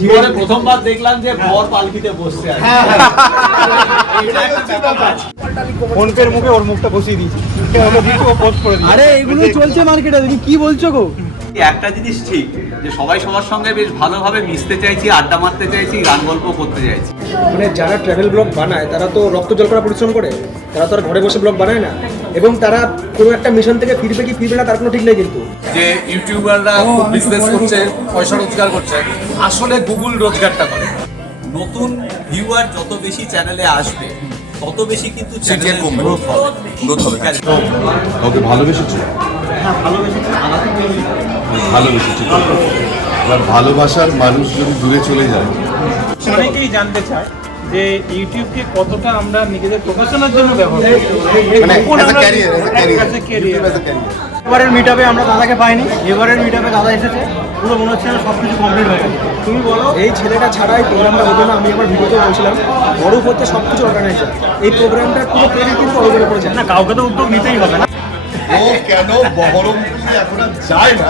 জীবনে প্রথমবার দেখলাম যে বর পালকিতে বসছে আর কি। একটা ব্যাপার। আছে। ফোন পের মুখে ওর মুখটা বসিয়ে দিয়েছে। আরে এগুলো চলছে মার্কেটে তুমি কি বলছো গো? একটা জিনিস ঠিক যে সবাই সবার সঙ্গে বেশ ভালোভাবে মিশতে চাইছি আড্ডা মারতে চাইছি গান গল্প করতে চাইছি। মানে যারা ট্রাভেল ব্লগ বানায় তারা তো রক্ত জল করা পরিশ্রম করে তারা তো আর ঘরে বসে ব্লগ বানায় না। এবং তারা কোনো একটা মিশন থেকে ফিরবে কি ফিরবে না তার কোনো ঠিক নেই কিন্তু। যে ইউটিউবাররা বিজনেস করছে পয়সা রোজগার করছে আসলে গুগল রোজগারটা করে। নতুন ভিউয়ার যত বেশি চ্যানেলে আসবে তত বেশি কিন্তু CTR চ্যানেলের কমবে। গ্রোথ হবে? ওকে ভালোবেসেছো। ভালোবেসেছো। এবার ভালোবাসার মানুষ যদি দূরে চলে যায়। অনেকেই জানতে চায় যে ইউটিউবকে কতটা আমরা নিজেদের প্রফেশনের জন্য ব্যবহার করি মানে career। এবারের মিট আমরা দাদাকে পাইনি এবারের মিট দাদা এসেছে পুরো মনে হচ্ছে সব কিছু কমপ্লিট হয়ে গেছে। তুমি বলো এই ছেলেটা ছাড়াই প্রোগ্রামটা হতো না? আমি আমার ভিডিওতে বলছিলাম অরূপ হচ্ছে সব কিছু অর্গানাইজার এই প্রোগ্রামটা পুরো ক্রেডিট কিন্তু অরূপের উপরে যায় না কাউকে তো উদ্যোগ নিতেই হবে না। ও কেন বহরমপুরে এখন আর যায় না?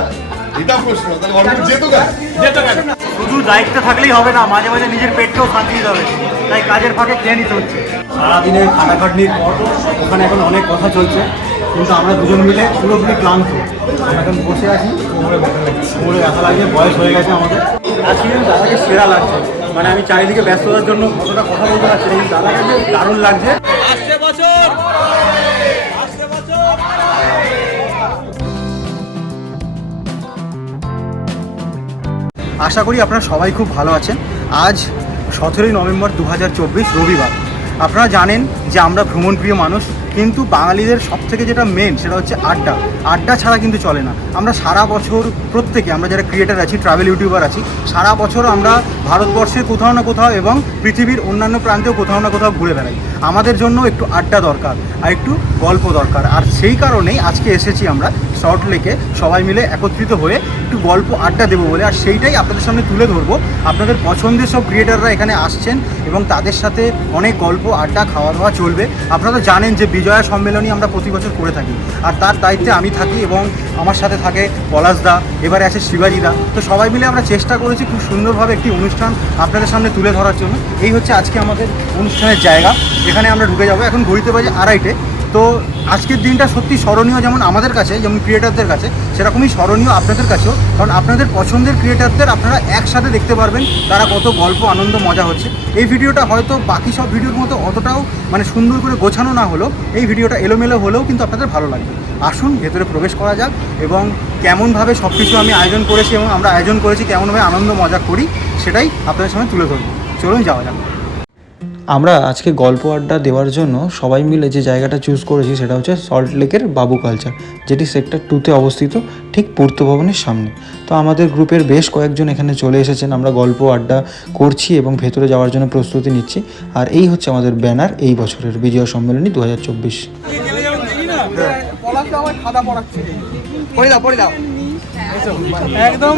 এটা প্রশ্ন। তাহলে বহরমপুর যেত কেন? শুধু দায়িত্বে থাকলেই হবে না মাঝে মাঝে নিজের পেটকেও শান্তি দিতে হবে। তাই কাজের ফাঁকে খেয়ে নিতে হচ্ছে। সারাদিনের খাটাখাটনির পর ওখানে এখন অনেক কথা চলছে কিন্তু আমরা দুজন মিলে পুরোপুরি ক্লান্ত। আমরা এখন বসে আছি কোমরে ব্যথা লাগছে। কোমরে ব্যথা লাগছে বয়স হয়ে গেছে আমাদের। আজকে দাদাকে সেরা লাগছে। মানে আমি চারিদিকে ব্যস্ততার জন্য কতটা কথা বলতে পারছি দাদাকে দারুণ লাগছে। আশা করি আপনারা সবাই খুব ভালো আছেন। আজ সতেরোই নভেম্বর দু হাজার চব্বিশ রবিবার। আপনারা জানেন যে আমরা ভ্রমণপ্রিয় মানুষ, কিন্তু বাঙালিদের সব থেকে যেটা মেন সেটা হচ্ছে আড্ডা। আড্ডা ছাড়া কিন্তু চলে না। আমরা সারা বছর প্রত্যেকে, আমরা যারা ক্রিয়েটার আছি ট্রাভেল ইউটিউবার আছি, সারা বছর আমরা ভারতবর্ষের কোথাও না কোথাও এবং পৃথিবীর অন্যান্য প্রান্তেও কোথাও না কোথাও ঘুরে বেড়াই। আমাদের জন্য একটু আড্ডা দরকার, আর একটু গল্প দরকার। আর সেই কারণেই আজকে এসেছি আমরা শর্ট লেকে সবাই মিলে একত্রিত হয়ে একটু গল্প, আড্ডা দেবো বলে। আর সেইটাই আপনাদের সামনে তুলে ধরবো। আপনাদের পছন্দের সব ক্রিয়েটাররা এখানে আসছেন এবং তাদের সাথে অনেক গল্প, আড্ডা খাওয়া দাওয়া চলবে। আপনারা তো জানেন যে বিজয়া সম্মেলনী আমরা প্রতি বছর করে থাকি। আর তার দায়িত্বে আমি থাকি এবং আমার সাথে থাকে পলাশদা এবারে আছে শিবাজিদা তো সবাই মিলে আমরা চেষ্টা করেছি খুব সুন্দরভাবে একটি অনুষ্ঠান আপনাদের সামনে তুলে ধরার জন্য। এই হচ্ছে আজকে আমাদের অনুষ্ঠানের জায়গা। এখানে আমরা ঢুকে যাব। এখন ঘড়িতে বাজে আড়াইটে। তো আজকের দিনটা সত্যি স্মরণীয় যেমন আমাদের কাছে, যেমন ক্রিয়েটারদের কাছে, সেরকমই স্মরণীয় আপনাদের কাছেও। কারণ আপনাদের পছন্দের ক্রিয়েটারদের আপনারা একসাথে দেখতে পারবেন, তারা কত গল্প, আনন্দ, মজা হচ্ছে। এই ভিডিওটা হয়তো বাকি সব ভিডিওর মতো অতটাও মানে সুন্দর করে গোছানো না হলেও, এই ভিডিওটা এলোমেলো হলেও কিন্তু আপনাদের ভালো লাগবে। আসুন, ভেতরে প্রবেশ করা যাক এবং কেমনভাবে সব কিছু আমি আয়োজন করেছি এবং আমরা আয়োজন করেছি, কেমনভাবে আনন্দ, মজা করি, সেটাই আপনাদের সামনে তুলে ধরবো। চলুন, যাওয়া যাক। আমরা আজকে গল্প আড্ডা দেওয়ার জন্য সবাই মিলে যে জায়গাটা চুজ করেছি সেটা হচ্ছে সল্ট লেকের বাবু কালচার যেটি সেক্টর টুতে অবস্থিত ঠিক পূর্ত ভবনের সামনে। তো আমাদের গ্রুপের বেশ কয়েকজন এখানে চলে এসেছেন, আমরা গল্প আড্ডা করছি এবং ভেতরে যাওয়ার জন্য প্রস্তুতি নিচ্ছি। আর এই হচ্ছে আমাদের ব্যানার এই বছরের বিজয় সম্মেলনী দু হাজার চব্বিশ। একদম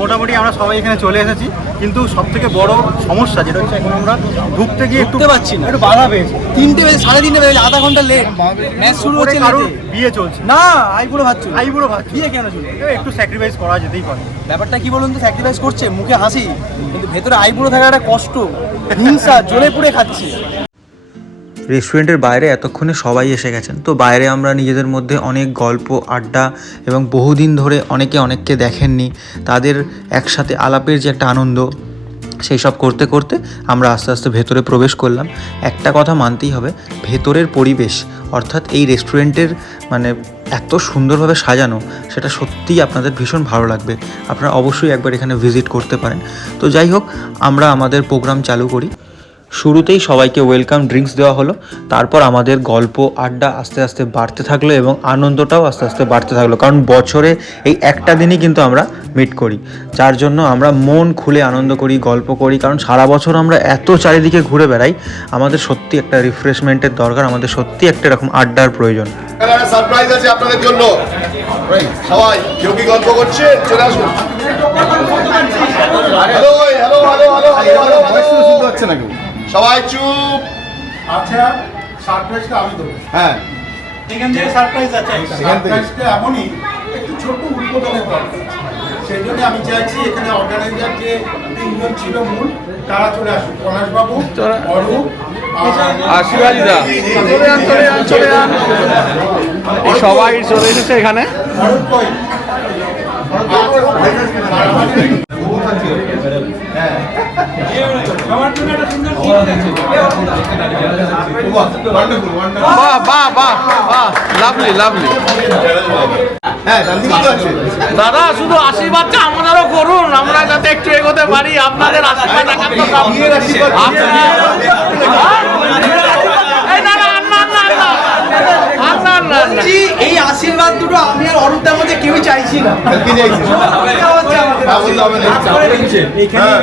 মোটামুটি আমরা সবাই এখানে চলে এসেছি কিন্তু সব থেকে বড় সমস্যা যেটা হচ্ছে এখন আমরা ঢুকতে গিয়ে একটু পাচ্ছি না। একটু বাধা পেয়েছি। তিনটে বেজে সাড়ে তিনটে বেজে আধা ঘণ্টা লেট ম্যাচ শুরু হচ্ছে বিয়ে চলছে? না আইবুড়ো ভাবছ আইবুড়ো ভাত বিয়ে কেন চলবে? একটু স্যাক্রিফাইস করা যেতেই পারে। ব্যাপারটা কি বলুন তো? স্যাক্রিফাইস করছে মুখে হাসি। কিন্তু ভেতরে আইবুড়ো থাকা একটা কষ্ট। হিংসা জোরে পুড়ে খাচ্ছে। রেস্টুরেন্টের বাইরে এতক্ষণে সবাই এসে গেছেন। তো বাইরে আমরা নিজেদের মধ্যে অনেক গল্প, আড্ডা এবং বহুদিন ধরে অনেকে অনেককে দেখেননি। তাদের একসাথে আলাপের যে একটা আনন্দ, সেই সব করতে করতে আমরা আস্তে আস্তে ভেতরে প্রবেশ করলাম। একটা কথা মানতেই হবে, ভেতরের পরিবেশ, অর্থাৎ এই রেস্টুরেন্টের মানে এত সুন্দরভাবে সাজানো, সেটা সত্যিই আপনাদের ভীষণ ভালো লাগবে। আপনারা অবশ্যই একবার এখানে ভিজিট করতে পারেন। তো যাই হোক, আমরা আমাদের প্রোগ্রাম চালু করি। শুরুতেই সবাইকে ওয়েলকাম ড্রিঙ্কস দেওয়া হলো তারপর আমাদের গল্প আড্ডা আস্তে আস্তে বাড়তে থাকল এবং আনন্দটাও আস্তে আস্তে বাড়তে থাকল। কারণ বছরে এই একটা দিনই কিন্তু আমরা মিট করি। যার জন্য আমরা মন খুলে আনন্দ করি গল্প করি। কারণ সারা বছর আমরা এত চারিদিকে ঘুরে বেড়াই আমাদের সত্যি একটা রিফ্রেশমেন্টের দরকার আমাদের সত্যি একটা এরকম আড্ডার প্রয়োজন। সারপ্রাইজ আছে আপনাদের জন্য। সবাই কেউ কি গল্প করছে? চলে আসুন। Hello hello hello hello hello না কেউ? সবাই চুপ আচ্ছা সারপ্রাইজটা আমি দেবো হ্যাঁ এখান থেকে সারপ্রাইজ আছে সেখান থেকে সারপ্রাইজটা এমনই একটু ছোট উদ্বোধনের দরকার সেই জন্য আমি চাইছি এখানে অর্গানাইজার যে তিনজন ছিল মূল তারা চলে আসুন পলাশবাবু অরূপ সবাই চলে এসেছে এখানে অরূপ কই বাহ বাহ বাহ বাহ লাভলি লাভলি দাদা শুধু আশীর্বাদটা আমাদেরও করুন আমরা যাতে একটু এগোতে পারি আপনাদের আশীর্বাদ আপনারা- এই না, না, না, না, না। না, না, না। আশীর্বাদ দুটো আমি আর অরূপদার মধ্যে কেউ চাইছি না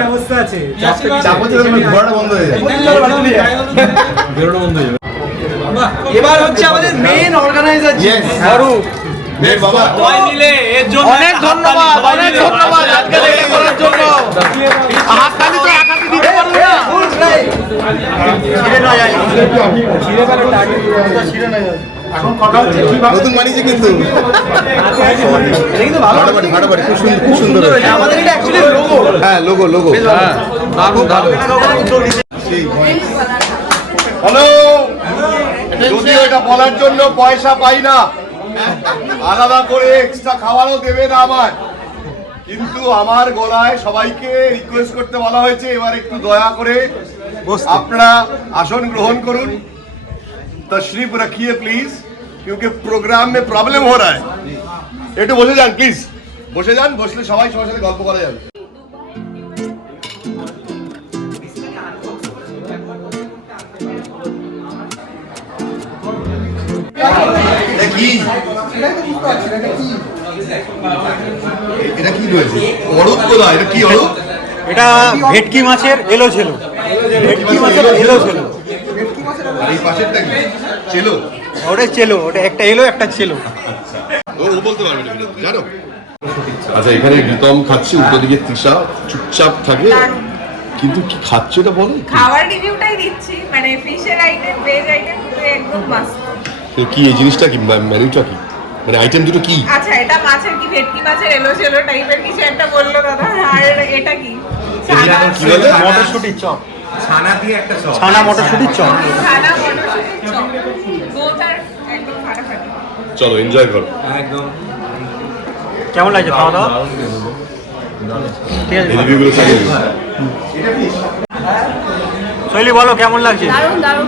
ব্যবস্থা আছে এবার হচ্ছে আমাদের মেন অর্গানাইজার অরূপ অনেক ধন্যবাদ অনেক ধন্যবাদ আজকে করার জন্য হাততালি তো একাতে দিতে পারব না এখন কথা হচ্ছে কীভাবে নতুন বানিয়েছে কিন্তু। ফাটাফাটি ফাটাফাটি খুব সুন্দর খুব সুন্দর আমাদের এটা অ্যাকচুয়ালি লোগো হ্যাঁ লোগো লোগো হ্যাঁ দারুণ দারুণ হ্যালো যদিও এটা বলার জন্য পয়সা পাই না আলাদা করে এক্সট্রা খাবারও দেবে না আমার কিন্তু আমার গলায় সবাইকে রিকোয়েস্ট করতে বলা হয়েছে এবার একটু দয়া করে আপনারা আসন গ্রহণ করুন। तशरीफ रखिए प्लीज क्योंकि प्रोग्राम में प्रॉब्लम हो रहा है একটু বসে যান প্লিজ বসে যান বসলে সবাই সবার সাথে গল্প করা যাবে এটা কি এটা কি রয়েছে অরূপ কোথায় এটা কি অরূপ এটা ভেটকি মাছের এলো ছিল ভেটকি মাছের এলো ছিল আর এই পাশেরটা কি? চেলো? ওটা ছিল ওটা একটা এলো একটা ছিল ও ও বলতে পারবে না জানো? আচ্ছা এখানে গীতম খাচ্ছি উল্টো দিকে তৃষা চুপচাপ থাকে। কিন্তু কি খাচ্ছে এটা বলো? খাওয়ার রিভিউটাই দিচ্ছি মানে ফিশের আইটেম ভেজ আইটেম দুটো একদম মাস্ট কি এই জিনিসটা কি মেনুটা কি? মানে আইটেম দুটো কি? আচ্ছা এটা মাছের কি ভেটকি মাছের এলো সেলো টাইপের কিছু একটা বলল দাদা আর এটা কি? ছানা বলে মটরশুটির চপ। ছানা মটরশুটির চপ। ছানা মটরশুঁটির চপ। both একদম ফাটাফাটি। চলো এনজয় করো। কেমন লাগছে খাওয়া দাওয়া? ঠিক আছে। রিভিউগুলো চালিয়ে শৈলী বলো কেমন লাগছে? দারুণ দারুণ।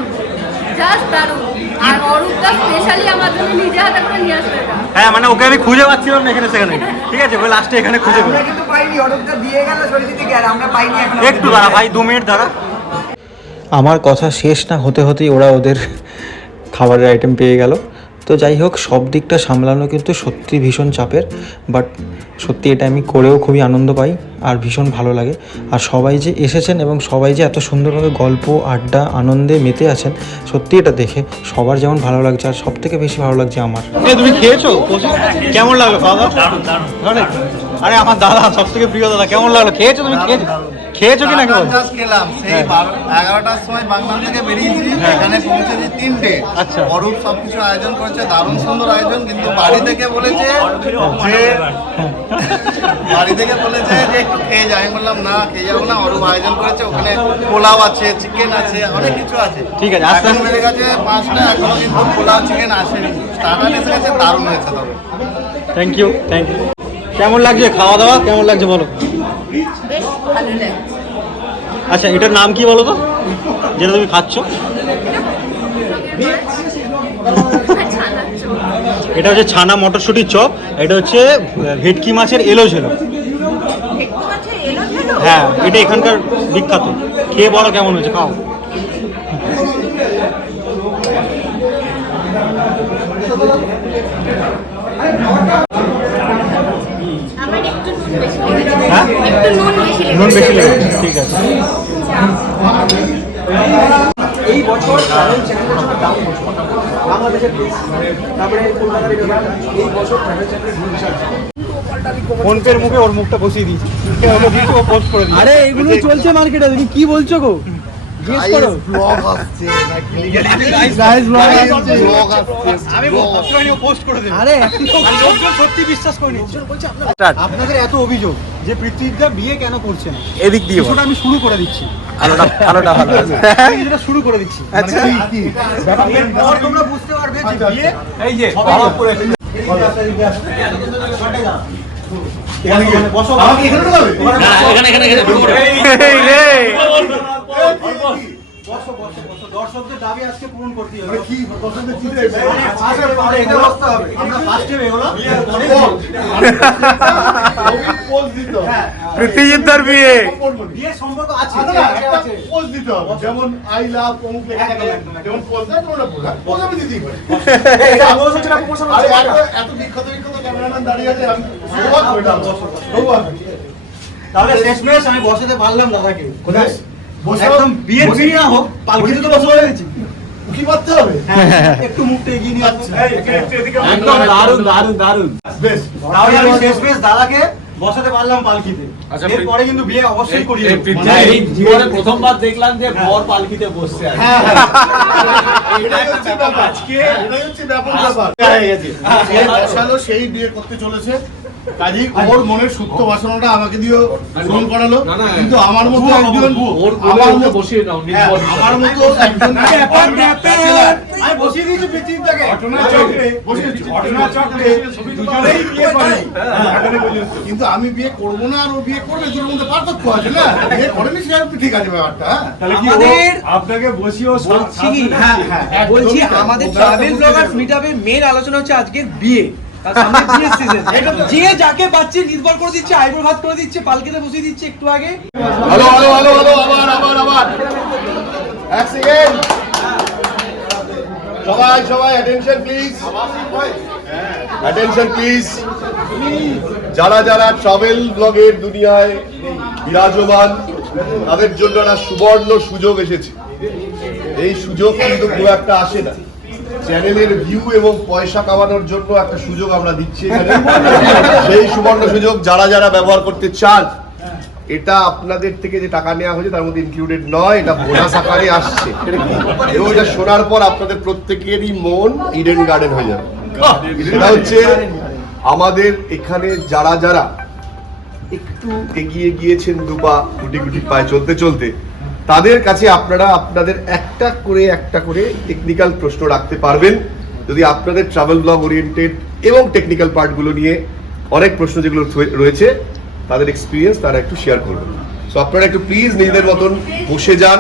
জাস্ট দারুণ। আর অরূপদা স্পেশালি আমার জন্য নিজে হাতে করে নিয়ে আসবে হ্যাঁ মানে ওকে আমি খুঁজে পাচ্ছিলাম না এখানে সেখানে। ঠিক আছে ওই লাস্টে এখানে খুঁজে পেলাম। কিন্তু পাইনি অরূপদা দিয়ে গেল সরিয়ে দিতে গেল আমরা পাইনি এখন। একটু দাঁড়া ভাই দু মিনিট দাঁড়া। আমার কথা শেষ না হতে হতেই ওরা ওদের খাবারের আইটেম পেয়ে গেল। তো যাই হোক সব দিকটা সামলানো কিন্তু সত্যি ভীষণ চাপের বাট সত্যি এটা আমি করেও খুবই আনন্দ পাই আর ভীষণ ভালো লাগে। আর সবাই যে এসেছেন এবং সবাই যে এত সুন্দরভাবে গল্প আড্ডা আনন্দে মেতে আছেন সত্যি এটা দেখে সবার যেমন ভালো লাগছে আর সব থেকে বেশি ভালো লাগছে আমার। তুমি খেয়েছো? কেমন লাগল আরে আমার দাদা সব থেকে প্রিয় দাদা কেমন লাগল? খেয়েছো তুমি? খেয়েছো? খেয়েছো কি না কেবল? খেলাম। সেই এগারোটার সময় বাংলা থেকে বেরিয়েছি এখানে পৌঁছেছি তিনটে আচ্ছা। অরূপ সবকিছু আয়োজন করেছে দারুণ সুন্দর আয়োজন কিন্তু বাড়ি থেকে বলেছে যে বাড়ি থেকে বলেছে যে একটু খেয়ে যাই আমি বললাম না খেয়ে যাব না। অরূপ আয়োজন করেছে ওখানে পোলাও আছে চিকেন আছে অনেক কিছু আছে। ঠিক আছে, আস্তে আস্তে- বেড়ে গেছে পাঁচটা এখনও কিন্তু পোলাও চিকেন আসেনি। স্টার্টার এসে গেছে দারুণ হয়েছে তবে। থ্যাংক ইউ থ্যাংক ইউ কেমন লাগছে খাওয়া দাওয়া? কেমন লাগছে বলো? বেশ ভালো লাগে আচ্ছা এটার নাম কি বলো তো? যেটা তুমি খাচ্ছ? এটা হচ্ছে ছানা মটরশুটির চপ এটা হচ্ছে ভেটকি মাছের এলো ছিল হ্যাঁ এটা এখানকার বিখ্যাত। খেয়ে বলো কেমন হয়েছে খাও। হ্যাঁ? নুন বেশি ঠিক আছে। এই বছর ট্রাভেল চ্যানেলের সঙ্গে দাম বাংলাদেশের তারপরে কলকাতার এই বছর ট্রাভেল চ্যানেলের ভূমিকা ফোন পের মুখে ওর মুখটা বসিয়ে দিয়েছি। ওকে ও পোস্ট করে আরে এগুলো চলছে মার্কেটে তুমি কি বলছো গো? জিজ্ঞেস করো ব্লগ আসছে গাইস ব্লগ আসছে আমি ভাবছিলাম ও পোস্ট করে দেবে। আরে লোকজন সত্যি বিশ্বাস করে বলছে আপনাদের এত অভিযোগ যে পৃথ্বীদা বিয়ে কেন করছে না? এদিক দিয়ে বল। আমি শুরু করে দিচ্ছি। আলোটা আলোটা ভালো আমি কিছুটা শুরু করে দিচ্ছি। আচ্ছা। মানে এরপর তোমরা বুঝতে পারবে যে বিয়ে এই যে হবে না। এখানে এখানে এখানে দর্শকদের দাবি আজকে পূরণ করতে হবে কি বসতে হবে আমরা ফার্স্টে বিয়ে সম্পর্ক আছে। পোজ দিতে হবে যেমন আই লাভ অমুক। যেমন পোজ দেয় তোমরা পোজ আমি। এত এত বিখ্যাত বিখ্যাত ক্যামেরাম্যান দাঁড়িয়ে আছে আমি। তাহলে শেষমেশ আমি বসাতে পারলাম দাদাকে একদম বিয়ের বিয়ে না হোক পালকিতে তো বসে রয়েছি উঠি মারতে হবে? একটু মুখটা এগিয়ে নিয়ে আসছে একদম দারুণ দারুণ দারুণ। বেশ তাহলে আমি শেষমেশ দাদাকে বসাতে পারলাম পালকিতে এরপরে কিন্তু বিয়ে অবশ্যই করিয়ে দেবো। এই জীবনে প্রথমবার দেখলাম যে বর পালকিতে বসছে আর কি। এটাই হচ্ছে ব্যাপার। এটাই হচ্ছে ব্যাপক ব্যাপার। যে বসালো সেই বিয়ে করতে চলেছে। কাজেই ওর মনের সুপ্ত বাসনাটা আমাকে দিয়েও পূরণ করালো। কিন্তু আমার মতো একজন আমার মতো বসিয়ে দাও হ্যাঁ, আমার মতো একজন আমি বসিয়ে দিয়েছি পৃথিবীটাকে বসিয়েছি। দুজনেই বিয়ে করে। কিন্তু আমি বিয়ে করব না আর ও বিয়ে করবে দুটোর মধ্যে পার্থক্য আছে না? বিয়ে করেনি সে ঠিক আছে ব্যাপারটা। আপনাকে বসিয়েও বলছি হ্যাঁ হ্যাঁ বলছি আমাদের ট্রাভেল ব্লগার। মিটআপের মেন আলোচনা হচ্ছে আজকের বিয়ে। যে যাকে পাচ্ছে নির্ভর করে দিচ্ছে আইবুড়ো ভাত করে দিচ্ছে পালকিতে বসিয়ে দিচ্ছে একটু আগে। হ্যালো হ্যালো হ্যালো হ্যালো আবার আবার আবার। এক সেকেন্ড সবাই সবাই অ্যাটেনশন প্লিজ অ্যাটেনশন প্লিজ যারা যারা ট্রাভেল ব্লগের দুনিয়ায় বিরাজমান তাদের জন্য একটা সুবর্ণ সুযোগ এসেছে। এই সুযোগ কিন্তু খুব একটা আসে না। চ্যানেলের ভিউ এবং পয়সা কামানোর জন্য একটা সুযোগ আমরা দিচ্ছি সেই সুবর্ণ সুযোগ যারা যারা ব্যবহার করতে চান, এটা আপনাদের থেকে যে টাকা নেওয়া হয়েছে তার মধ্যে ইনক্লুডেড নয়, এটা বোনাস আকারে আসছে। এবং এটা শোনার পর আপনাদের প্রত্যেকেরই মন ইডেন গার্ডেন হয়ে যাবে। সেটা হচ্ছে আমাদের এখানে যারা যারা একটু এগিয়ে গিয়েছেন দুপা, গুটি গুটি পায়ে চলতে চলতে তাদের কাছে আপনারা আপনাদের একটা করে একটা করে টেকনিক্যাল প্রশ্ন রাখতে পারবেন। যদি আপনাদের ট্রাভেল ব্লগ ওরিয়েন্টেড এবং টেকনিক্যাল পার্টগুলো নিয়ে অনেক প্রশ্ন যেগুলো রয়েছে তাদের এক্সপিরিয়েন্স তারা একটু শেয়ার করবেন। সো আপনারা একটু প্লিজ নিজেদের মতন বসে যান।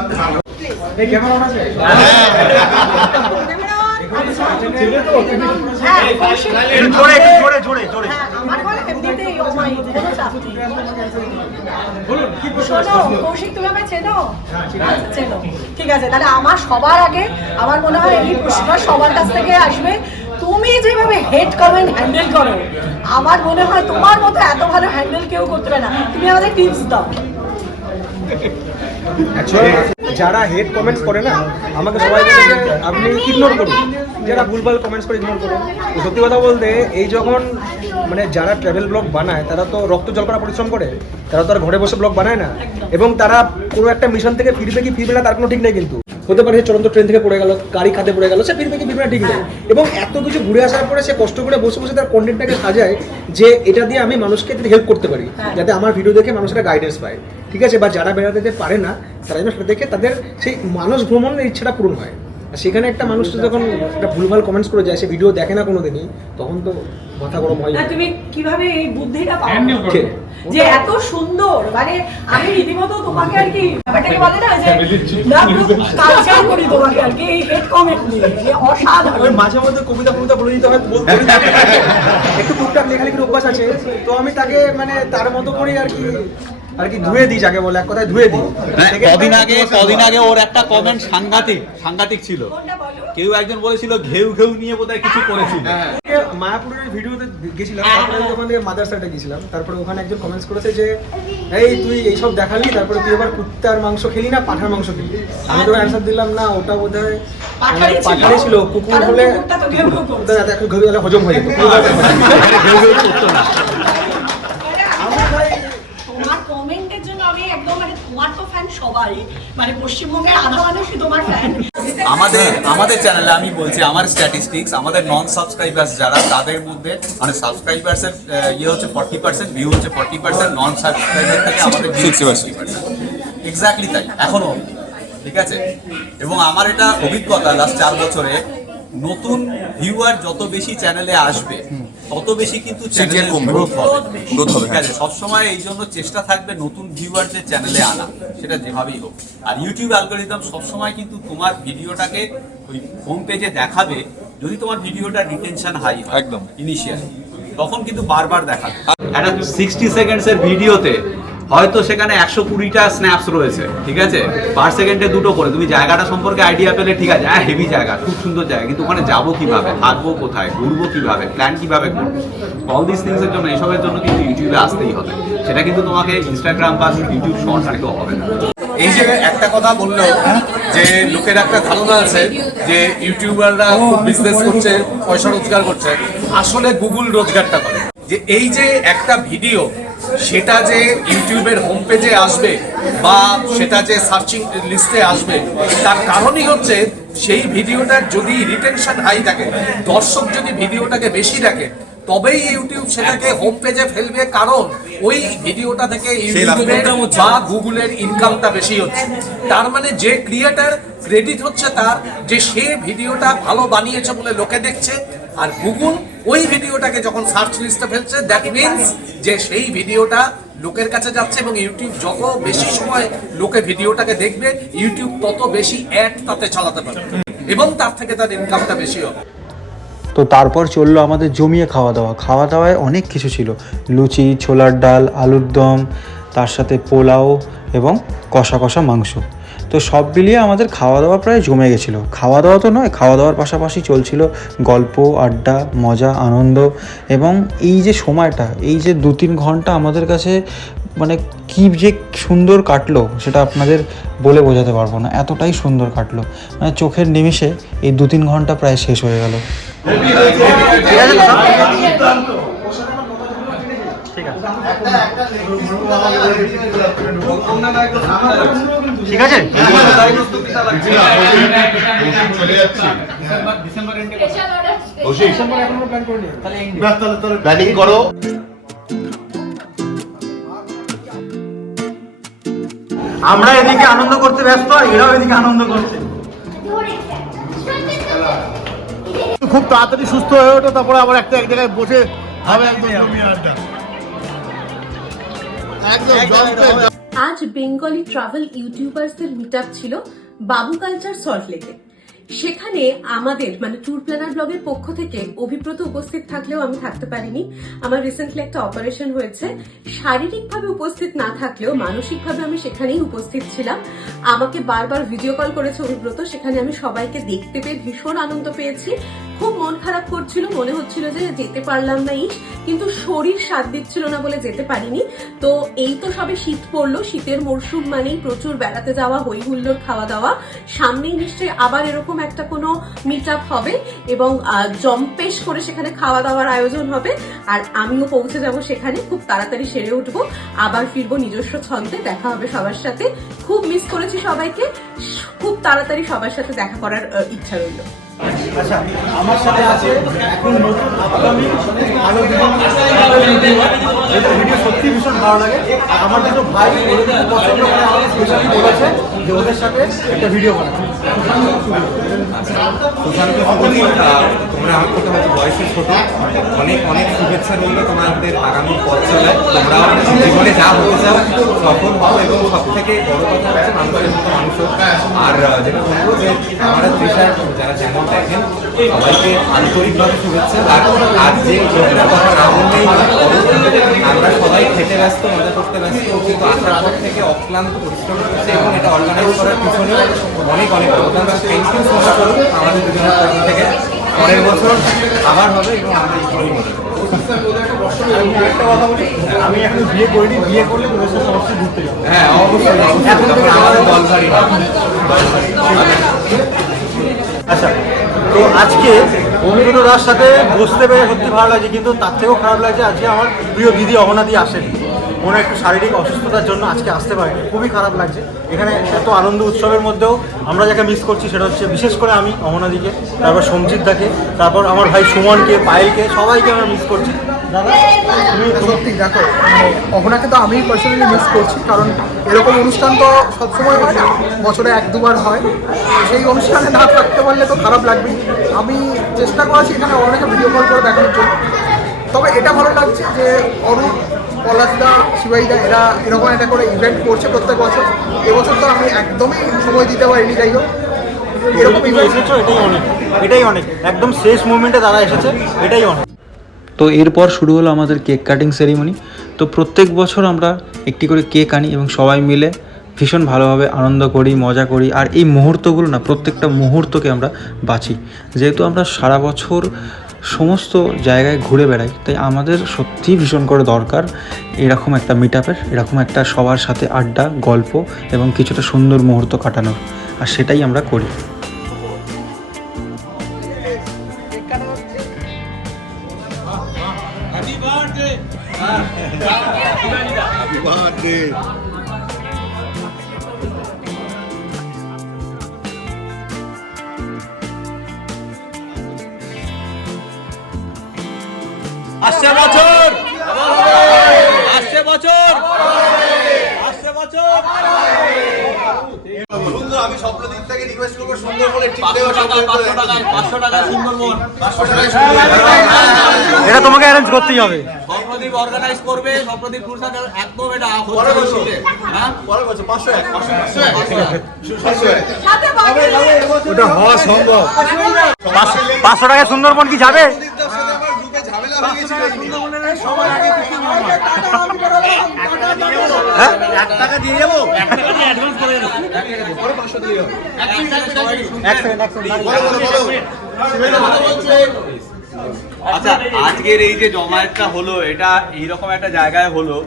জোরে জোরে জোরে জোরে। আমার বলে এমনিতেই ও কোনো চাপ নেই। শোনো কৌশিক তুমি আমায় চেনো? আচ্ছা, চেনো। ঠিক আছে তাহলে আমার সবার আগে আমার মনে হয় এই প্রশ্নটা সবার কাছ থেকে আসবে। তুমি যেভাবে হেড কমেন্ট হ্যান্ডেল করো আমার মনে হয় তোমার মতো এত ভালো হ্যান্ডেল কেউ করতে পারে না। তুমি আমাদের টিপস দাও। যারা হেড কমেন্টস করে না আমাকে সবাই বলে যে আপনি ইগনোর করুন। যারা ভুলভাল কমেন্টস করে ইগনোর করুন। তো সত্যি কথা বলতে এই যখন মানে যারা ট্রাভেল ব্লগ বানায় তারা তো রক্ত জল করা পরিশ্রম করে তারা তো আর ঘরে বসে ব্লগ বানায় না। এবং তারা কোনো একটা মিশন থেকে ফিরবে কি ফিরবে না তার কোনো ঠিক নেই কিন্তু। হতে পারে চলন্ত ট্রেন থেকে পড়ে গেল গাড়ি খাতে পড়ে গেল সে ফিরবে কি ফিরবে না ঠিক নেই। এবং এত কিছু ঘুরে আসার পরে সে কষ্ট করে বসে বসে তার কন্টেন্টটাকে সাজায় যে এটা দিয়ে আমি মানুষকে হেল্প করতে পারি যাতে আমার ভিডিও দেখে মানুষেরা গাইডেন্স পায়। ঠিক আছে বা যারা বেড়াতে যেতে পারে না তারা যেন সেটা দেখে তাদের সেই মানুষ ভ্রমণের ইচ্ছাটা পূরণ হয়। আর সেখানে একটা মানুষ যখন একটা ভুলভাল কমেন্টস করে যায় সে ভিডিও দেখে না কোনোদিনই তখন তো মাথা গরম হয়। তুমি কীভাবে এই বুদ্ধিটা পাও কে? যে এত সুন্দর মানে আমি রীতিমতো তোমাকে আর কি ব্যাপারটাকে বলে না যে কালচার করি তোমাকে আর কি এই হেড কমেন্ট নিয়ে মানে অসাধারণ। মাঝে মধ্যে কবিতা কবিতা বলে দিতে হয় বলতে একটু টুকটাক লেখালেখির অভ্যাস আছে তো আমি তাকে মানে তার মতো করেই আর কি আর কি ধুয়ে দিই যাকে বলে? এক কথায় ধুয়ে দিই। হ্যাঁ, কদিন আগে কদিন আগে ওর একটা কমেন্ট সাংঘাতিক সাংঘাতিক ছিল। কেউ একজন বলেছিল ঘেউ ঘেউ নিয়ে বোধহয় কিছু করেছিল মায়াপুরের ভিডিওতে গেছিলাম তারপরে গেছিলাম। তারপরে ওখানে একজন কমেন্টস করেছে যে এই তুই এইসব দেখালি তারপরে তুই এবার কুত্তার মাংস খেলি না পাঠার মাংস খেলি। আমি তো অ্যান্সার দিলাম না ওটা বোধ হয় পাঠারই ছিল। কুকুর হলে হজম হয়ে যেত। তোমার তো ফ্যান সবাই। মানে পশ্চিমবঙ্গের আধা মানুষই তোমার ফ্যান আমাদের আমাদের চ্যানেলে আমি বলছি আমার স্ট্যাটিস্টিক্স আমাদের নন সাবস্ক্রাইবার্স যারা তাদের মধ্যে মানে সাবস্ক্রাইবার্সের ইয়ে হচ্ছে ফর্টি পার্সেন্ট ভিউ হচ্ছে ফর্টি পার্সেন্ট নন সাবস্ক্রাইবার থেকে আমাদের সিক্সটি পার্সেন্ট এক্স্যাক্টলি তাই এখনও ঠিক আছে? এবং আমার এটা অভিজ্ঞতা লাস্ট চার বছরে নতুন ভিউয়ার যত বেশি চ্যানেলে আসবে তত বেশি কিন্তু চ্যানেলের গ্রোথ হবে। ঠিক আছে সবসময় এই জন্য চেষ্টা থাকবে নতুন ভিউয়ারদের চ্যানেলে আনা সেটা যেভাবেই হোক। আর ইউটিউব অ্যালগোরিদম সবসময় কিন্তু তোমার ভিডিওটাকে ওই হোম পেজে দেখাবে যদি তোমার ভিডিওটা রিটেনশন হাই হয় একদম। ইনিশিয়ালি তখন কিন্তু বারবার দেখাবে। একটা সিক্সটি সেকেন্ডসের ভিডিওতে হয়তো সেখানে একশো কুড়িটা স্ন্যাপস রয়েছে, ঠিক আছে? পার সেকেন্ডে দুটো করে। তুমি জায়গাটা সম্পর্কে আইডিয়া পেলে ঠিক আছে। হ্যাঁ হেভি জায়গা, খুব সুন্দর জায়গা। কিন্তু ওখানে যাব কীভাবে? থাকব কোথায়? ঘুরবো কীভাবে? প্ল্যান কীভাবে করব? অল দিস থিংস এর জন্য, এসবের জন্য কিন্তু ইউটিউবে আসতেই হবে। সেটা কিন্তু তোমাকে ইনস্টাগ্রাম বা ইউটিউব শর্টস রেখেও হবে না। এই যে একটা কথা বলল, যে লোকের একটা ধারণা আছে যে ইউটিউবাররা খুব বিজনেস করছে, পয়সা রোজগার করছে। আসলে গুগল রোজগারটা করে। যে এই যে একটা ভিডিও সেটা যে ইউটিউবের হোম পেজে আসবে বা সেটা যে সার্চিং লিস্টে আসবে তার কারণই হচ্ছে সেই ভিডিওটার যদি রিটেনশন হাই থাকে দর্শক যদি ভিডিওটাকে বেশি দেখে তবেই ইউটিউব সেটাকে হোম পেজে ফেলবে কারণ ওই ভিডিওটা থেকে ইউটিউবের বা গুগলের ইনকামটা বেশি হচ্ছে। তার মানে যে ক্রিয়েটার ক্রেডিট হচ্ছে তার যে সে ভিডিওটা ভালো বানিয়েছে বলে লোকে দেখছে আর গুগল ওই ভিডিওটাকে যখন সার্চ লিস্টে ফেলছে দ্যাট মিনস যে সেই ভিডিওটা লোকের কাছে যাচ্ছে এবং ইউটিউব যত বেশি সময় লোকে ভিডিওটাকে দেখবে ইউটিউব তত বেশি অ্যাড তাতে চালাতে পারবে এবং তার থেকে তার ইনকামটা বেশি হবে। তো তারপর চলল আমাদের জমিয়ে খাওয়া দাওয়া খাওয়া দাওয়ায় অনেক কিছু ছিল। লুচি, ছোলার ডাল, আলুর দম, তার সাথে পোলাও এবং কষা কষা মাংস। তো সব মিলিয়ে আমাদের খাওয়া দাওয়া প্রায় জমে গেছিল। খাওয়া দাওয়া তো নয় খাওয়া দাওয়ার পাশাপাশি চলছিল গল্প, আড্ডা, মজা, আনন্দ এবং এই যে সময়টা, এই যে দু তিন ঘণ্টা আমাদের কাছে মানে কী যে সুন্দর কাটলো সেটা আপনাদের বলে বোঝাতে পারব না। এতটাই সুন্দর কাটলো। মানে চোখের নিমিষে এই দু তিন ঘণ্টা প্রায় শেষ হয়ে গেল। ঠিক আছে? প্ল্যানিং করো। আমরা এদিকে আনন্দ করতে ব্যস্ত আর এরাও এদিকে আনন্দ করছে। খুব তাড়াতাড়ি সুস্থ হয়ে ওঠো তারপরে আবার একটা এক জায়গায় বসে হবে একদম। আড্ডা। আজ বেঙ্গলি ট্রাভেল ইউটিউবার্সদের মিট ছিল বাবু কালচার সল্ট লেকে সেখানে আমাদের মানে ট্যুর প্ল্যানার ব্লগের পক্ষ থেকে অভিব্রত উপস্থিত থাকলেও আমি থাকতে পারিনি। আমার রিসেন্টলি একটা অপারেশন হয়েছে। শারীরিকভাবে উপস্থিত না থাকলেও মানসিকভাবে আমি সেখানেই উপস্থিত ছিলাম। আমাকে বারবার ভিডিও কল করেছে অভিব্রত। সেখানে আমি সবাইকে দেখতে পেয়ে ভীষণ আনন্দ পেয়েছি। খুব মন খারাপ করছিল, মনে হচ্ছিল যে যেতে পারলাম না ইস, কিন্তু শরীর সাথ দিচ্ছিল না বলে যেতে পারিনি। তো এই তো সবে শীত পড়ল, শীতের মরশুম মানেই প্রচুর বেড়াতে যাওয়া, হই হুল্লোড় খাওয়া দাওয়া। সামনেই নিশ্চয়ই আবার এরকম একটা কোনো মিট হবে এবং জম্পেশ করে সেখানে খাওয়া দাওয়ার আয়োজন হবে। আর আমিও পৌঁছে যাব সেখানে, খুব তাড়াতাড়ি সেরে উঠবো। আবার ফিরবো নিজস্ব ছন্দে, দেখা হবে সবার সাথে। খুব মিস করেছি সবাইকে, খুব তাড়াতাড়ি সবার সাথে দেখা করার ইচ্ছা রইল। আচ্ছা আমার সাথে আছে এখন নতুন ভিডিও সত্যি ভীষণ ভালো লাগে। আমার দুটো ভাই পছন্দ করে আমাকে স্পেশালি বলেছে যে ওদের সাথে একটা ভিডিও বানাবে। সুশান্ত তোমরা আমার থেকে হয়তো বয়সে ছোট অনেক অনেক শুভেচ্ছা রইল তোমাদের আগামী পথ চলায় তোমরাও জীবনে যা হতে চাও সফল হও এবং সব থেকে বড় কথা হচ্ছে মানুষের মতো মানুষ আর যেটা বলব যে আমার তৃষার যারা চ্যানেল দেখেন সবাইকে আন্তরিকভাবে শুভেচ্ছা আর আর যে লোকটার কথা না বললেই আমরা সবাই খেতে ব্যস্ত মজা করতে ব্যস্ত কিন্তু আসার পর থেকে অক্লান্ত পরিশ্রম করছে এবং এটা অর্গানাইজ করার পিছনে অনেক অনেক অবদান থ্যাংক ইউ সো মাচ আমাদের দুজনের তরফ থেকে। পরের বছর আবার হবে এবং আমরা এইভাবেই মজা আমি একটা কথা বলি আমি এখন বিয়ে করিনি বিয়ে করলে সাথে ঘুরতে যাব হ্যাঁ অবশ্যই আমাদের দল আচ্ছা তো আজকে দার সাথে বসতে পেরে সত্যি ভালো লাগছে কিন্তু তার থেকেও খারাপ লাগছে আজকে আমার প্রিয় দিদি অহনাদি আসেনি। ওনার একটু শারীরিক অসুস্থতার জন্য আজকে আসতে পারেনি। খুবই খারাপ লাগছে। এখানে এত আনন্দ উৎসবের মধ্যেও আমরা যাকে মিস করছি সেটা হচ্ছে বিশেষ করে আমি, অমনাদিকে, তারপর দাকে তারপর আমার ভাই সুমনকে, পায়েলকে, সবাইকে আমরা মিস করছি। দাদা, তুমি দেখো মানে তো আমি পার্সোনালি মিস করছি, কারণ এরকম অনুষ্ঠান তো সবসময় হয় না। বছরে এক, দুবার হয়। সেই অনুষ্ঠানে না থাকতে পারলে তো খারাপ লাগবেই আমি চেষ্টা করেছি এখানে অনেকে ভিডিও কল করে দেখানোর জন্য। তবে এটা ভালো লাগছে যে অরূপ পলাশদা শিবাইদা এরা এরকম একটা করে ইভেন্ট করছে প্রত্যেক বছর। এবছর তো আমি একদমই সময় দিতে পারিনি যাই হোক। এরকম এসেছ এটাই অনেক। এটাই অনেক। একদম শেষ মুমেন্টে দাদা এসেছে এটাই অনেক। তো এরপর শুরু হলো আমাদের কেক কাটিং সেরিমনি তো প্রত্যেক বছর আমরা একটি করে কেক আনি এবং সবাই মিলে ভীষণ ভালোভাবে আনন্দ করি মজা করি। আর এই মুহূর্তগুলো না প্রত্যেকটা মুহূর্তকে আমরা বাঁচি। যেহেতু আমরা সারা বছর সমস্ত জায়গায় ঘুরে বেড়াই। তাই আমাদের সত্যিই ভীষণ করে দরকার এরকম একটা মিট আপের এরকম একটা সবার সাথে আড্ডা, গল্প এবং কিছুটা সুন্দর মুহূর্ত কাটানোর। আর সেটাই আমরা করি। এটা তোমাকে অ্যারেঞ্জ করতেই হবে। স্বপ্নদীপ অর্গানাইজ করবে ট্যুরস একদম এটা না শীতে। হ্যাঁ? পরের বছর পাঁচশো এক। পাঁচশো এক সাথে বাকি ওটা হওয়া সম্ভব। পাঁচশো টাকা সুন্দরবন কি যাবে? ঝামেলা হয়ে গেছিল। এক টাকা দিয়ে যাব আচ্ছা আজকের এই যে জমায়েতটা হলো, এটা এইরকম একটা জায়গায় হলো,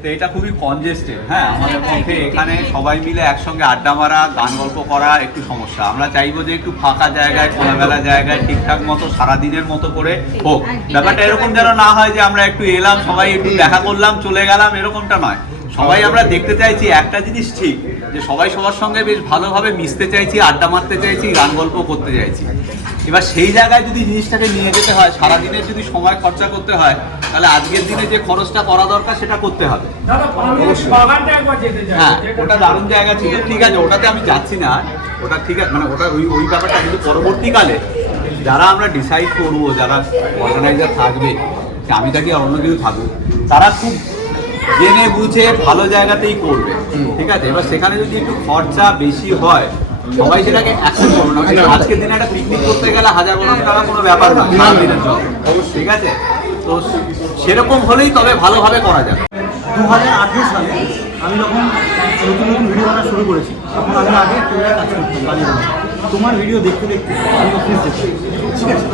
তো এটা খুবই কনজেস্টেড হ্যাঁ? আমাদের পক্ষে এখানে সবাই মিলে একসঙ্গে আড্ডা মারা গান গল্প করা একটু সমস্যা। আমরা চাইব যে একটু ফাঁকা জায়গায়, খোলামেলা জায়গায়, ঠিকঠাক মতো, সারাদিনের মতো করে হোক। ব্যাপারটা এরকম যেন না হয় যে আমরা একটু এলাম, সবাই একটু দেখা করলাম, চলে গেলাম, এরকমটা নয়। সবাই আমরা দেখতে চাইছি একটা জিনিস ঠিক, যে সবাই সবার সঙ্গে বেশ ভালোভাবে মিশতে চাইছি, আড্ডা মারতে চাইছি গান গল্প করতে চাইছি। এবার সেই জায়গায় যদি জিনিসটাকে নিয়ে যেতে হয় সারাদিনের যদি সময় খরচা করতে হয় তাহলে আজকের দিনে যে খরচটা করা দরকার সেটা করতে হবে। হ্যাঁ ওটা দারুণ জায়গা ছিল। ঠিক আছে ওটাতে আমি যাচ্ছি না। ওটা ঠিক আছে মানে ওটা ওই ওই ব্যাপারটা কিন্তু পরবর্তীকালে যারা আমরা ডিসাইড করব যারা অর্গানাইজার থাকবে আমি থাকি আর অন্য কিছু থাকবে তারা খুব জেনে বুঝে ভালো জায়গাতেই করবে। ঠিক আছে এবার সেখানে যদি একটু খরচা বেশি হয় সবাই সেটাকে অ্যাকসেপ্ট করবে না। আজকের দিনে একটা পিকনিক করতে গেলে হাজার বারোশো টাকা কোনো ব্যাপার না। সারা দিনের জন্য ঠিক আছে? তো সেরকম হলেই তবে ভালোভাবে করা যাবে। দু হাজার আঠেরো সালে আমি যখন নতুন নতুন ভিডিও করা শুরু করেছি তখন আমি আগে কাজ করতাম তোমার ভিডিও দেখতে দেখতে আমি অফিস যেতাম ঠিক আছে?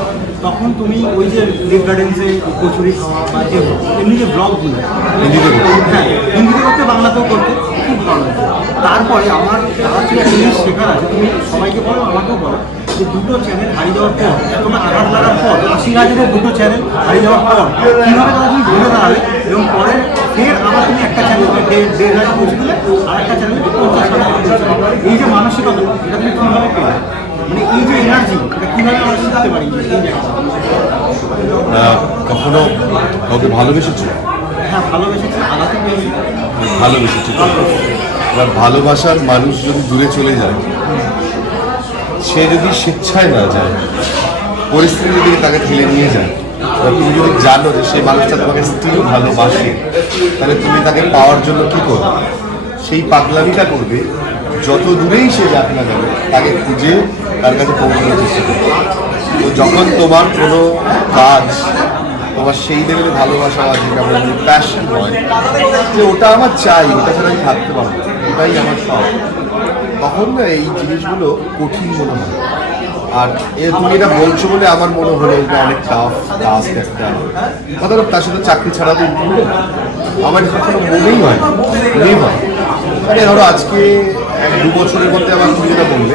তখন তুমি ওই যে লেক গার্ডেন্সে কচুরি খাওয়া বা যে এমনি যে ব্লগগুলো হ্যাঁ হিন্দিতে করতে বাংলাতেও করতে খুব ভালো লাগে। তারপরে আমার তার জিনিস শেখার আছে তুমি সবাইকে বলো আমাকেও বলো যে দুটো চ্যানেল হারিয়ে যাওয়ার পর এতটা আঘাত লাগার পর আশি হাজারের দুটো চ্যানেল হারিয়ে যাওয়ার পর কীভাবে তারা তুমি ঘুরে দাঁড়াবে? এবং পরে ফের আবার তুমি একটা চ্যানেল দেড় দেড় হাজার পৌঁছে দিলে আর একটা চ্যানেল পঞ্চাশ হাজার। এই যে মানসিকতা এটা তুমি কীভাবে পেলে মানে এই যে এনার্জি এটা কীভাবে আমরা শিখতে পারি কখনো কাউকে ভালোবেসেছো? হ্যাঁ ভালোবেসেছি। এবার ভালোবাসার মানুষ যদি দূরে চলে যায় সে যদি স্বেচ্ছায় না যায় পরিস্থিতি যদি তাকে ঠেলে নিয়ে যায় তুমি যদি জানো যে সেই মানুষটা তোমাকে স্টিল ভালোবাসে, তাহলে তুমি তাকে পাওয়ার জন্য কি করবে সেই পাগলামিটা করবে, যত দূরেই সে যাক না কেন, তাকে খুঁজে তার কাছে পৌঁছানোর চেষ্টা করবে তো যখন তোমার কোনো কাজ, তোমার সেই লেভেলে ভালোবাসা আছে আমরা প্যাশন হয়, যে ওটা আমার চাই, ওটা ছাড়া আমি থাকতে পারব। ওটাই আমার শখ, তখন না এই জিনিসগুলো কঠিন মনে হয় আর এ তুমি এটা বলছো বলে আমার মনে হলো এটা অনেক টাফ টাস্ক একটা কথা তার সাথে চাকরি ছাড়া তো। আমার কখনো মনেই হয় মনেই হয়। মানে ধরো আজকে দু বছরের মধ্যে আমার তুমি যেটা বললে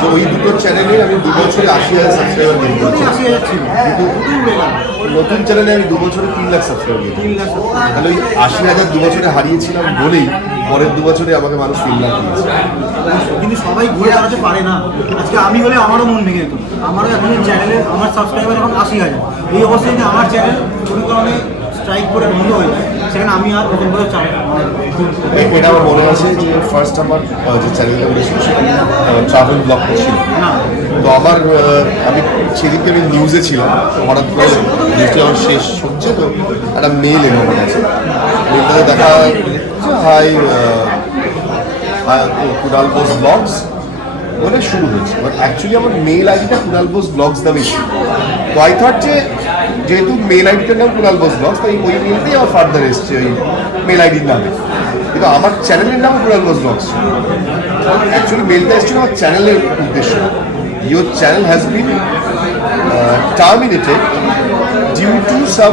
যে ওই দুটো চ্যানেলে আমি দু বছরে আশি হাজার সাবস্ক্রাইবার গেইন করেছি কিন্তু নতুন চ্যানেলে আমি দু বছরে তিন লাখ সাবস্ক্রাইবার গেইন তিন লাখ তাহলে ওই আশি হাজার দু বছরে হারিয়েছিলাম বলেই পরের দু বছরে আমাকে মানুষ তিন লাখ দিয়েছে। কিন্তু সবাই ঘুরে দাঁড়াতে পারে না। আজকে আমি হলে আমারও মন ভেঙে যেত। আমারও এখন চ্যানেলে আমার সাবস্ক্রাইবার এখন আশি হাজার। এই অবস্থায় যে আমার চ্যানেল কোনো কারণে স্ট্রাইক করে বন্ধ হয়ে যায় সেখানে আমি আর নতুন করে চাপ এটা আমার মনে আছে যে ফার্স্ট আমার যে চ্যানেলটা করেছিল সেটা ট্রাভেল ব্লগ ছিল। তো আমার আমি সেদিনকে আমি নিউজে ছিলাম হঠাৎ করে নিউজটা আমার শেষ হচ্ছে তো একটা মেল এলো আমার কাছে। মেলটাতে দেখা হাই কুণাল বোস ব্লগস বলে শুরু হয়েছে। বাট অ্যাকচুয়ালি আমার মেল আইডিটা কুণাল বোস ব্লগস নামে ছিল। তো আই থট যে যেহেতু মেল আইডিটার নাম কুণাল বোস ব্লগস তাই ওই মেলটাই আমার ফার্দার এসছে ওই মেল আইডির নামে। কিন্তু আমার চ্যানেলের নাম কুণাল বোস ব্লগস ছিল। অ্যাকচুয়ালি মেলটা এসেছিল আমার চ্যানেলের উদ্দেশ্য। Your channel has been terminated due to some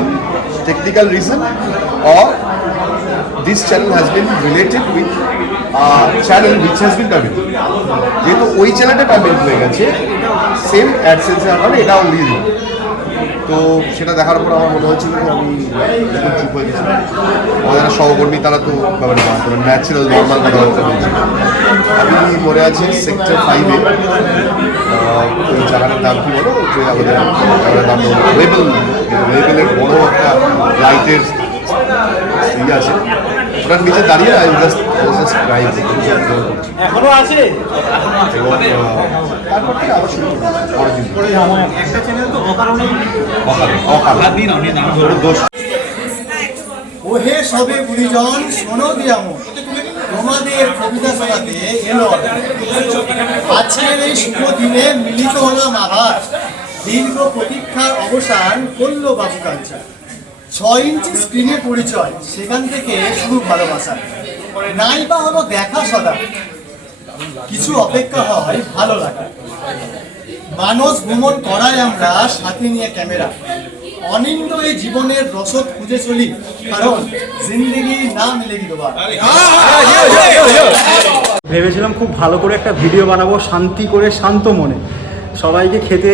technical reason or this channel has been related with a channel which has been যেহেতু ওই চ্যানেলটা টার্মিনেট হয়ে গেছে সেম অ্যাডসেন্সের কারণে এটাও দিল তো সেটা দেখার পর আমার মনে হয়েছিল যে আমি একদম চুপ হয়ে গেছিলাম আমার সহকর্মী, তারা তো ব্যাপারে ন্যাচারাল নর্মাল কথাবার্তা বলছে আমি মনে আছে সেক্টর ফাইভে ওই জায়গাটার নাম কি বলো? যে আমাদের জায়গাটার নাম রেবেল রেবেলের বড় একটা লাইটের ইয়ে আছে। নিচে দাঁড়িয়ে আই জাস্ট এখনও আছে? তারপর থেকে আবার শুরু পরের দিন একটা চ্যানেল তো অকারণে অকাল অকাল দোষ ওহে সবে গুণীজন শোনো দিয়াম। তোমাদের কবিতা শোনাতে এলো। আজকের এই শুভ দিনে মিলিত হলাম আবার। দীর্ঘ প্রতীক্ষার অবসান করল বাবু কালচার ছয় ইঞ্চি স্ক্রিনে পরিচয়, সেখান থেকে শুরু ভালোবাসা। নাই বা হলো দেখা সদা। কিছু অপেক্ষা হয় ভালো লাগা। মানুষ ভ্রমণ করাই আমরা সাথে নিয়ে ক্যামেরা। অনিন্দ এই জীবনের রসদ খুঁজে চলি, কারণ জিন্দিগি না মিলেগি দোবার ভেবেছিলাম খুব ভালো করে একটা ভিডিও বানাবো, শান্তি করে, শান্ত মনে। সবাইকে খেতে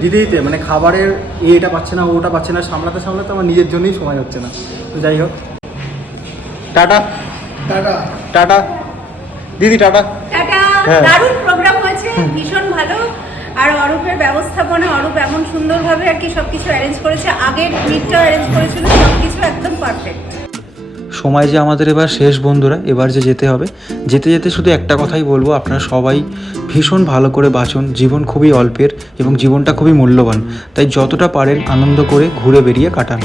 দিতে দিতে মানে খাবারের এ এটা পাচ্ছে না ওটা পাচ্ছে না সামলাতে সামলাতে আমার নিজের জন্যই সময় হচ্ছে না। তো যাই হোক। টাটা। টাটা। টাটা। দিদি টাটা। টাটা। হ্যাঁ। দারুণ প্রোগ্রাম হয়েছে ভীষণ ভালো। আর অরূপের ব্যবস্থাপনা অরূপ এমন সুন্দরভাবে আর কি সব কিছু অ্যারেঞ্জ করেছে। আগের মিটটাও অ্যারেঞ্জ করেছিল সব কিছু একদম পারফেক্ট সময় যে আমাদের এবার শেষ, বন্ধুরা, এবার যে যেতে হবে। যেতে যেতে শুধু একটা কথাই বলব, আপনারা সবাই ভীষণ ভালো করে বাঁচুন। জীবন খুবই অল্পের এবং জীবনটা খুবই মূল্যবান। তাই যতটা পারেন আনন্দ করে ঘুরে বেরিয়ে কাটান।